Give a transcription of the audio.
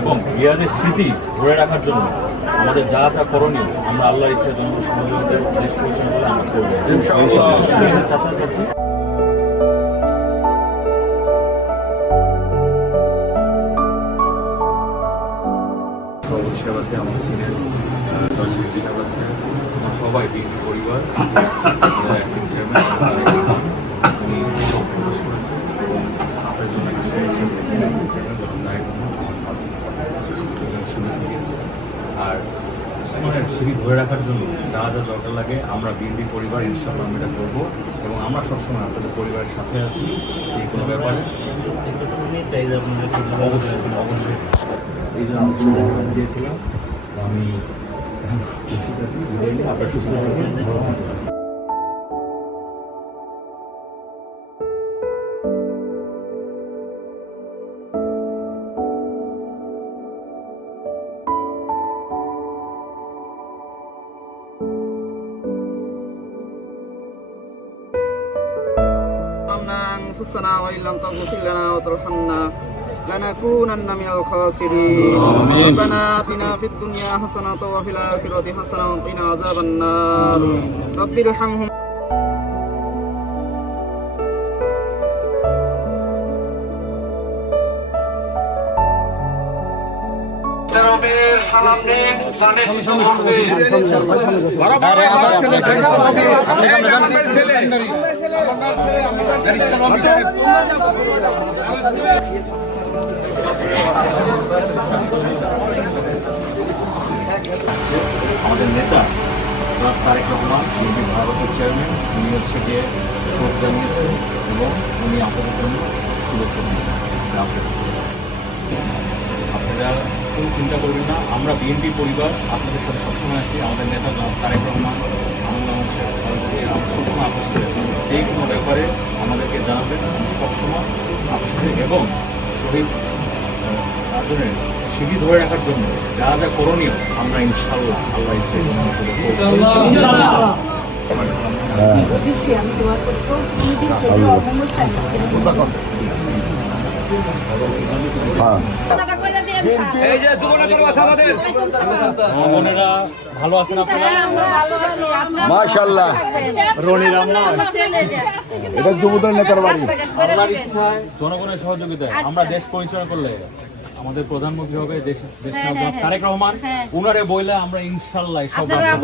এবং রিয়াজের স্মৃতি ধরে রাখার জন্য আমাদের যা যা করণীয় আমরা আল্লাহর ইচ্ছা জনসহযোগিতার দেশ পরিচালনা করে আমরা করবো। চাচা চাচ্ছি সভাপতি সাহেব আছে, আমাদের সিনিয়র সেক্রেটারি সাহেব আছে, আমার সবাই বিএনপি পরিবার, অ্যাক্টিং চেয়ারম্যান উনি শুনেছেন এবং আপনার জন্য একটা শুনেছেন শুনেছেন। আর উসমানের স্মৃতি ধরে রাখার জন্য যা যা দরকার লাগে আমরা বিএনপি পরিবার ইনশাআল্লাহ আমরা এটা করবো এবং আমরা সবসময় আপনাদের পরিবারের সাথে আছি যে কোনো ব্যাপারে। অবশ্যই অবশ্যই এই জন্য আমি দিয়েছিলাম, আমি আপনার সুস্থ থাকবেন। أنفسنا وإن لم تغفر لنا وترحمنا لنكونن من الخاسرين. ربنا آتنا في الدنيا حسنة وفي الآخرة حسنة وقنا عذاب النار. رب ارحمهم আমাদের নেতা তারেক রহমান বিএনপি ভারতের চেয়ারম্যান, উনি হচ্ছে গিয়ে শোক জানিয়েছেন এবং উনি আপনাদের জন্য শুভেচ্ছা দিয়েছেন। আপনারা কেউ চিন্তা করবেন না, আমরা বিএনপি পরিবার আপনাদের সাথে সবসময় আছি। আমাদের নেতা তারেক রহমান আমরা সবসময় আপনার সাথে আছি। যে কোনো ব্যাপারে আমাদেরকে জানাবেন, সবসময় আপনার সাথে। এবং শহীদ রাজনের স্মৃতি ধরে রাখার জন্য যা যা করণীয় আমরা ইনশাআল্লাহ আল্লাহ ইচ্ছে ভালো আছেন আপনারা? মাশাআল্লাহ। রনির আম্মা এটা যুবদল নেতার বাড়ি। আল্লাহর ইচ্ছায় জনগণের সহযোগিতায় আমরা দেশ পরিচালনা করলে আমাদের প্রধানমন্ত্রী হবে দেশ তারেক রহমান। উনারে বইলে আমরা ইনশাআল্লাহ সব করে দেব।